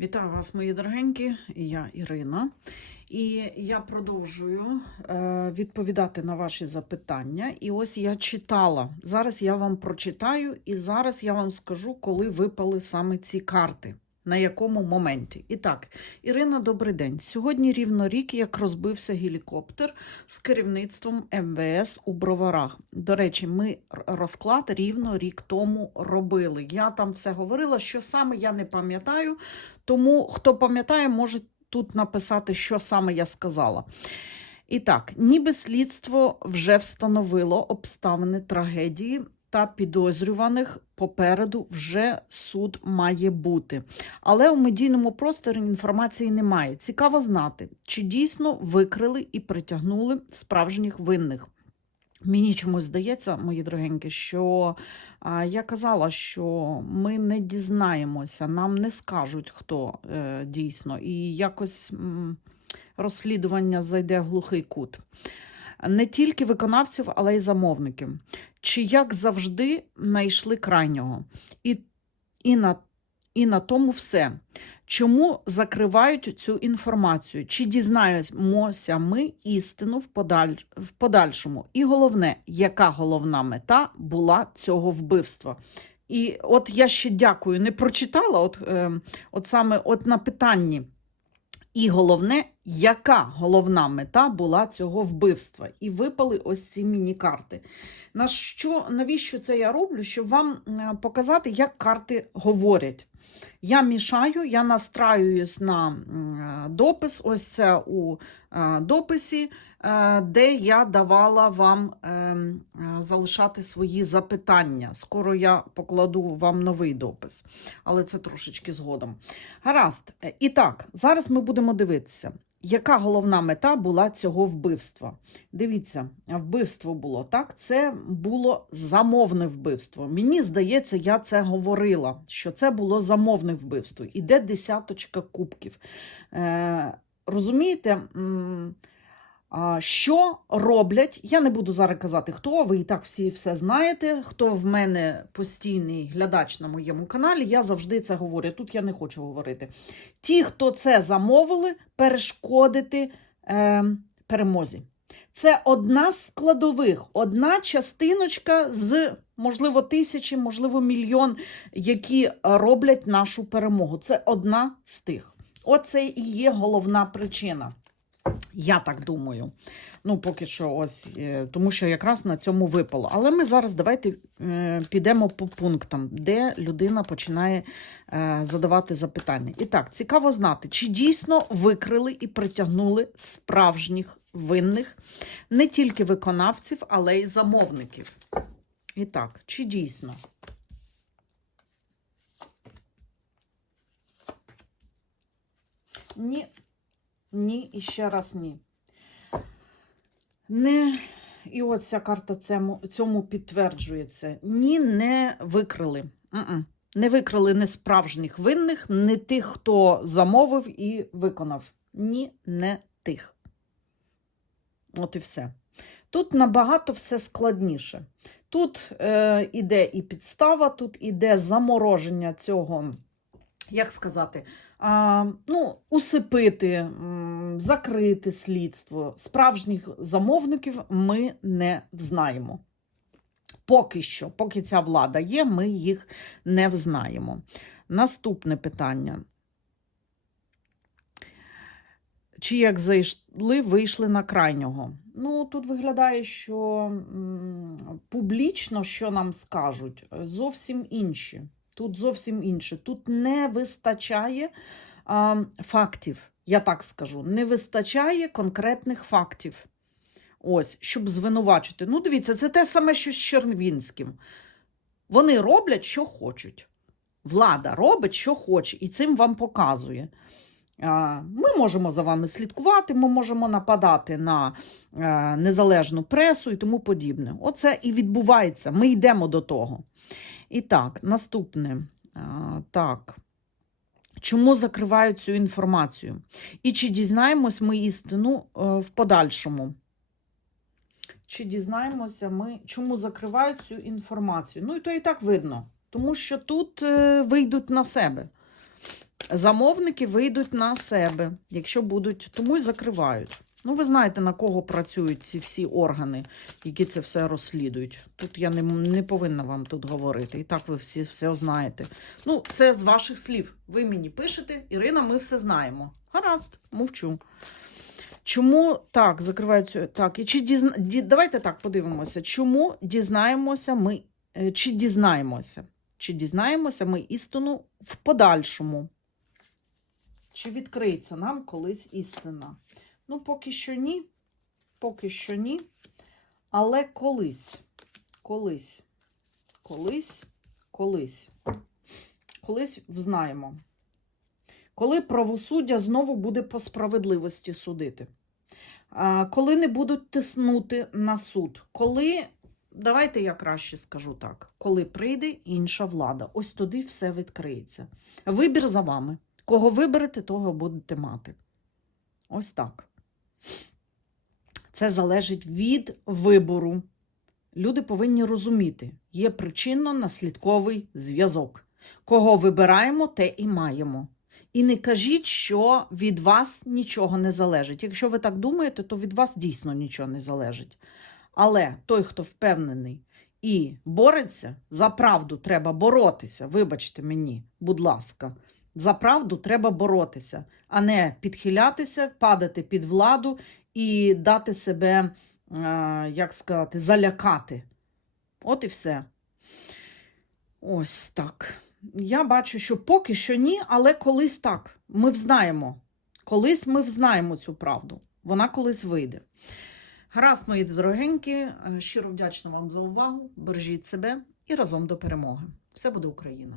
Вітаю вас, мої дорогенькі. Я Ірина. І я продовжую е, відповідати на ваші запитання. І ось я читала. Зараз я вам прочитаю, і зараз я вам скажу, коли випали саме ці карти. На якому моменті? І так, Ірина, добрий день. Сьогодні рівно рік, як розбився гелікоптер з керівництвом МВС у Броварах. До речі, ми розклад рівно рік тому робили. Я там все говорила, що саме я не пам'ятаю. Тому хто пам'ятає, може тут написати, що саме я сказала. І так, ніби слідство вже встановило обставини трагедії та підозрюваних попереду вже суд має бути. Але у медійному просторі інформації немає. Цікаво знати, чи дійсно викрили і притягнули справжніх винних. Мені чомусь здається, мої дорогенькі, що а, я казала, що ми не дізнаємося, нам не скажуть, хто е, дійсно, і якось м, розслідування зайде глухий кут. Не тільки виконавців, але й замовників. Чи як завжди знайшли крайнього. І, і, на, і на тому все. Чому закривають цю інформацію? Чи дізнаємося ми істину в, подаль... в подальшому? І головне, яка головна мета була цього вбивства? І от я ще дякую, не прочитала, от, е, от саме от на питанні. І головне, яка головна мета була цього вбивства? І випали ось ці міні-карти. На що, навіщо це я роблю? Щоб вам е, показати, як карти говорять. Я мішаю, я настраююсь на е, допис. Ось це у е, дописі, е, де я давала вам е, м, е, залишати свої запитання. Скоро я покладу вам новий допис, але це трошечки згодом. Гаразд. І так, зараз ми будемо дивитися, яка головна мета була цього вбивства. Дивіться, вбивство було так. Це було замовне вбивство. Мені здається, я це говорила, що це було замовне вбивство. Іде десяточка кубків. Е, розумієте? Що роблять? Я не буду зараз казати, хто, ви і так всі все знаєте. Хто в мене постійний глядач на моєму каналі, я завжди це говорю. Тут я не хочу говорити. Ті, хто це замовили, перешкодити е, перемозі. Це одна з складових, одна частиночка з, можливо, тисячі, можливо, мільйон, які роблять нашу перемогу. Це одна з тих. Оце і є головна причина. Я так думаю. Ну, поки що, ось, е, тому що якраз на цьому випало. Але ми зараз давайте е, підемо по пунктам, де людина починає е, задавати запитання. І так, цікаво знати, чи дійсно викрили і притягнули справжніх винних, не тільки виконавців, але й замовників. І так, чи дійсно? Ні, ні і ще раз ні. Не, і ця карта цьому, цьому підтверджується. Ні, не викрили. Не викрили не справжніх винних, не тих, хто замовив і виконав. Ні, не тих. От і все. Тут набагато все складніше. Тут е, іде і підстава, тут іде замороження цього, як сказати, ну, усипити, закрити слідство. Справжніх замовників ми не взнаємо. Поки що, поки ця влада є, ми їх не взнаємо. Наступне питання. Чи як зайшли, вийшли на крайнього? Ну, тут виглядає, що публічно, що нам скажуть, зовсім інші. Тут зовсім інше. Тут не вистачає а, фактів, я так скажу. Не вистачає конкретних фактів. Ось, щоб звинувачити. Ну, дивіться, це те саме, що з Червінським. Вони роблять, що хочуть. Влада робить, що хоче, і цим вам показує. Ми можемо за вами слідкувати, ми можемо нападати на е, незалежну пресу і тому подібне. Оце і відбувається. Ми йдемо до того. І так, наступне. Так. Чому закривають цю інформацію? І чи дізнаємось ми істину е, в подальшому? Чи дізнаємося ми, чому закривають цю інформацію? Ну, і то і так видно. Тому що тут е, вийдуть на себе. замовники вийдуть на себе, якщо будуть, тому й закривають. Ну, ви знаєте, на кого працюють ці всі органи, які це все розслідують. Тут я не, не повинна вам тут говорити. І так ви всі все знаєте. Ну, це з ваших слів. Ви мені пишете, Ірина, ми все знаємо. Гаразд, мовчу. Чому так закривають так? І чи дізна... ді... давайте так подивимося, чому дізнаємося ми, е, чи дізнаємося? Чи дізнаємося ми істину в подальшому? Чи відкриється нам колись істина? Ну, поки що ні. Поки що ні. Але колись, колись, колись, колись, колись взнаємо. Коли правосуддя знову буде по справедливості судити. Коли не будуть тиснути на суд. Коли, давайте я краще скажу так, коли прийде інша влада, ось тоді все відкриється. Вибір за вами. Кого виберете, того будете мати. Ось так. Це залежить від вибору. Люди повинні розуміти, є причинно-наслідковий зв'язок. Кого вибираємо, те і маємо. І не кажіть, що від вас нічого не залежить. Якщо ви так думаєте, то від вас дійсно нічого не залежить. Але той, хто впевнений і бореться, за правду треба боротися. Вибачте мені, будь ласка, за правду треба боротися, а не підхилятися, падати під владу і дати себе, е, як сказати, залякати. От і все. Ось так. Я бачу, що поки що ні, але колись так. Ми взнаємо. Колись ми взнаємо цю правду. Вона колись вийде. Гаразд, мої дорогенькі, е, щиро вдячна вам за увагу. Бережіть себе і разом до перемоги. Все буде Україна!